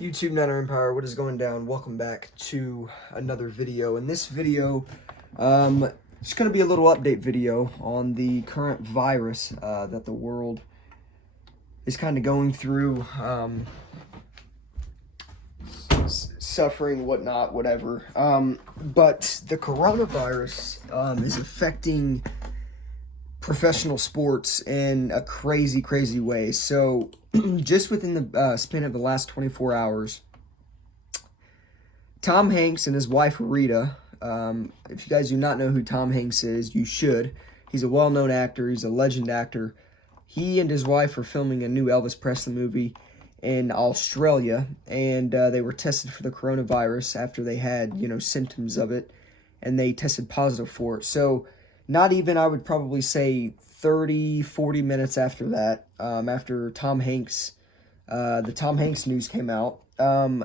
YouTube Niner Empire, what is going down? Welcome back to another video. In this video, it's going to be a little update video on the current virus that the world is kind of going through, suffering, whatnot, whatever. But the coronavirus is affecting professional sports in a crazy, crazy way. So just within the span of the last 24 hours, Tom Hanks and his wife Rita, if you guys do not know who Tom Hanks is, you should. He's a well-known actor. He's a legend actor. He and his wife are filming a new Elvis Presley movie in Australia, and they were tested for the coronavirus after they had, symptoms of it, and they tested positive for it. So not even, I would probably say, 30, 40 minutes after that, after Tom Hanks, the Tom Hanks news came out,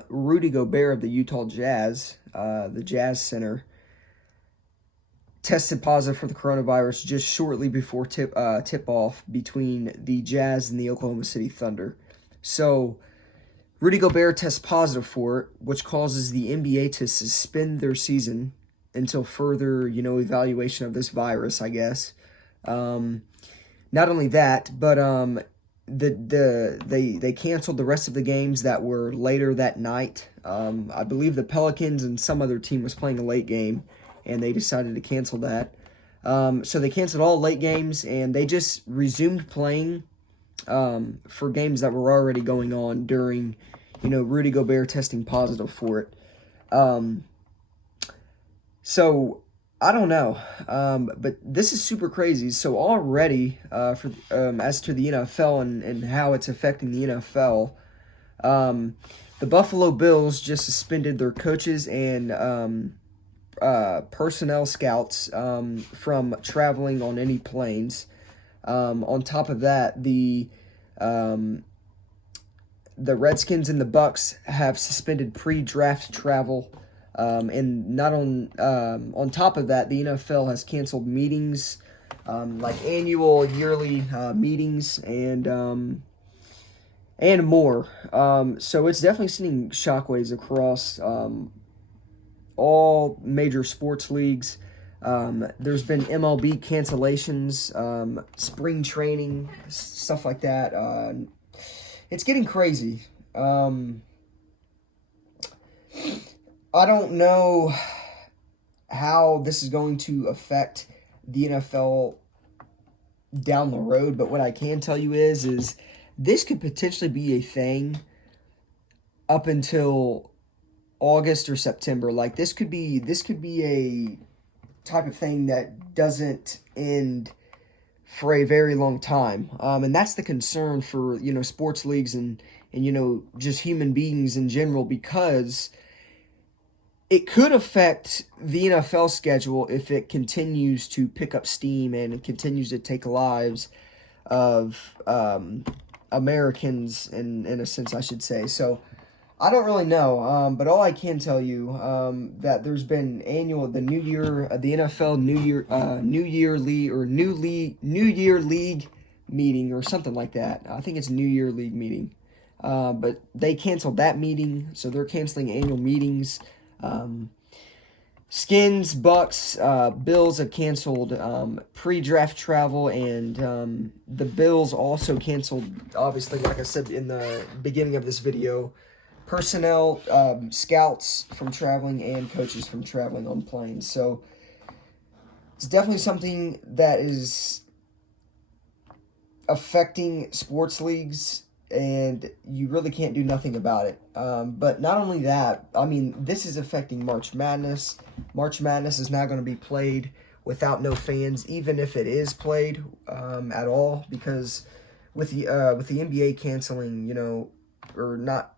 Rudy Gobert of the Utah Jazz, the Jazz center, tested positive for the coronavirus just shortly before tip-off between the Jazz and the Oklahoma City Thunder. So Rudy Gobert tests positive for it, which causes the NBA to suspend their season until further, evaluation of this virus, I guess. Not only that, but they canceled the rest of the games that were later that night. I believe the Pelicans and some other team was playing a late game, and they decided to cancel that. So they canceled all late games, and they just resumed playing for games that were already going on during, Rudy Gobert testing positive for it. So I don't know, but this is super crazy. So already, as to the NFL and how it's affecting the NFL, the Buffalo Bills just suspended their coaches and personnel scouts from traveling on any planes. On top of that, the Redskins and the Bucks have suspended pre-draft travel. And not on top of that, the NFL has canceled meetings, like annual, yearly meetings, and more. So it's definitely sending shockwaves across all major sports leagues. There's been MLB cancellations, spring training, stuff like that. It's getting crazy. I don't know how this is going to affect the NFL down the road, but what I can tell you is this could potentially be a thing up until August or September. Like this could be a type of thing that doesn't end for a very long time. And that's the concern for, sports leagues and just human beings in general, because it could affect the NFL schedule if it continues to pick up steam and it continues to take lives of Americans, in a sense, I should say. So I don't really know, but all I can tell you that there's been the NFL New Year League meeting or something like that. I think it's New Year League meeting, but they canceled that meeting, so they're canceling annual meetings. Skins, Bucks, Bills have canceled pre-draft travel, and the Bills also canceled, obviously, like I said in the beginning of this video, personnel, scouts from traveling and coaches from traveling on planes. So it's definitely something that is affecting sports leagues, and you really can't do nothing about it. But not only that, this is affecting March Madness. March Madness is now going to be played without no fans, even if it is played at all, because with the NBA canceling, or not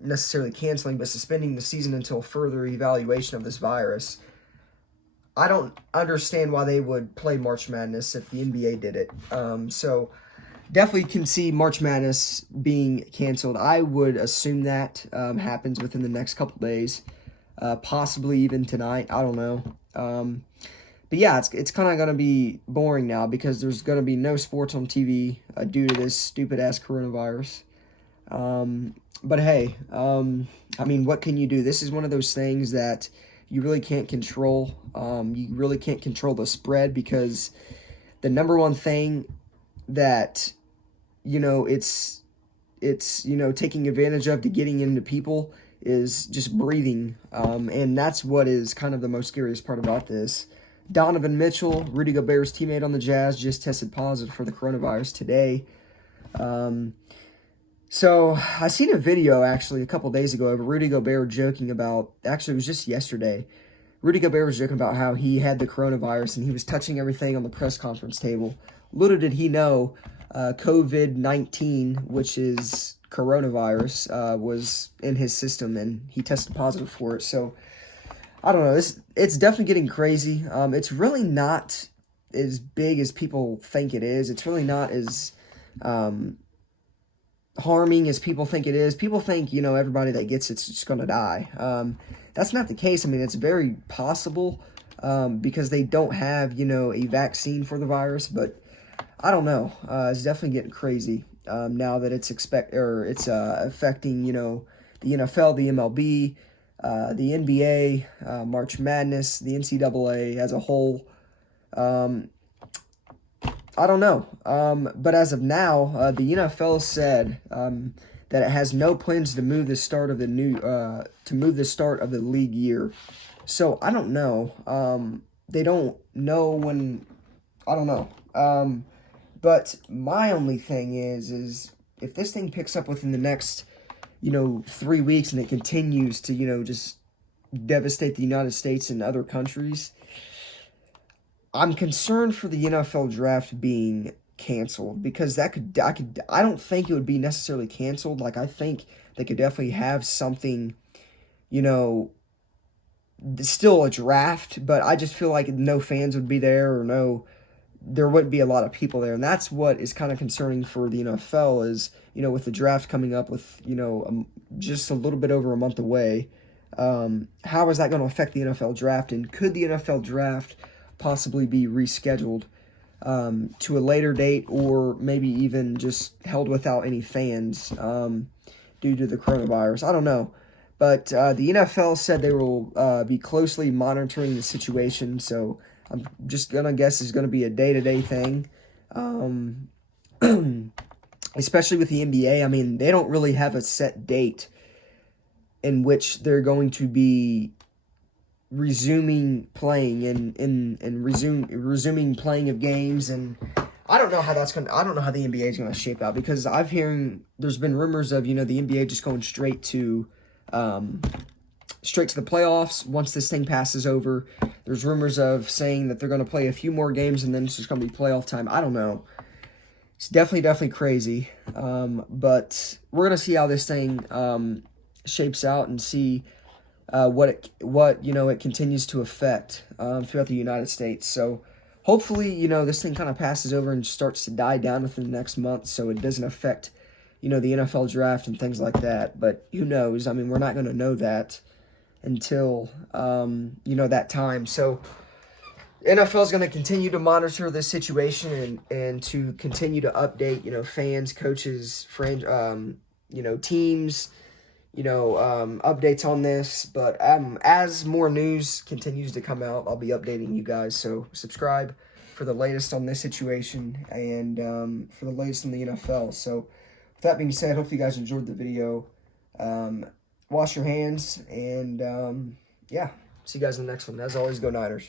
necessarily canceling, but suspending the season until further evaluation of this virus, I don't understand why they would play March Madness if the NBA did it. So definitely can see March Madness being canceled. I would assume that happens within the next couple days, possibly even tonight. I don't know. But yeah, it's kind of going to be boring now because there's going to be no sports on TV due to this stupid-ass coronavirus. But hey, I mean, what can you do? This is one of those things that you really can't control. You really can't control the spread, because the number one thing that, it's taking advantage of to getting into people is just breathing. And that's what is kind of the most scariest part about this. Donovan Mitchell, Rudy Gobert's teammate on the Jazz, just tested positive for the coronavirus today. So I seen a video actually a couple days ago of Rudy Gobert joking about, actually it was just yesterday, Rudy Gobert was joking about how he had the coronavirus and he was touching everything on the press conference table. Little did he know, COVID-19, which is coronavirus, was in his system, and he tested positive for it. So I don't know. It's definitely getting crazy. It's really not as big as people think it is. It's really not as harming as people think it is. People think, everybody that gets it's just going to die. That's not the case. I mean, it's very possible because they don't have, a vaccine for the virus. But I don't know. It's definitely getting crazy now that it's affecting, the NFL, the MLB, the NBA, March Madness, the NCAA as a whole. I don't know. But as of now, the NFL said that it has no plans to move the start of the league year. So I don't know. They don't know when. I don't know. But my only thing is if this thing picks up within the next 3 weeks and it continues to just devastate the United States and other countries, I'm concerned for the NFL draft being canceled, because I don't think it would be necessarily canceled. Like, I think they could definitely have something, still a draft, but I just feel like no fans would be there, or there wouldn't be a lot of people there. And that's what is kind of concerning for the NFL is, with the draft coming up with, just a little bit over a month away, how is that going to affect the NFL draft? And could the NFL draft possibly be rescheduled to a later date, or maybe even just held without any fans due to the coronavirus? I don't know. But the NFL said they will be closely monitoring the situation, so I'm just going to guess it's going to be a day-to-day thing, especially with the NBA. I mean, they don't really have a set date in which they're going to be resuming playing and resuming playing of games, and I don't know how the NBA is going to shape out, because there's been rumors of the NBA just going straight to the playoffs once this thing passes over. There's rumors of saying that they're going to play a few more games and then it's just going to be playoff time. I don't know. It's definitely crazy, but we're going to see how this thing shapes out and see what it continues to affect throughout the United States. So hopefully, this thing kind of passes over and starts to die down within the next month, so it doesn't affect, the NFL draft and things like that. But who knows? I mean, we're not going to know that until, that time. So NFL is going to continue to monitor this situation and to continue to update, fans, coaches, teams, updates on this. But as more news continues to come out, I'll be updating you guys. So subscribe for the latest on this situation and for the latest in the NFL. So with that being said, hopefully you guys enjoyed the video. Wash your hands, and yeah, see you guys in the next one. As always, go Niners.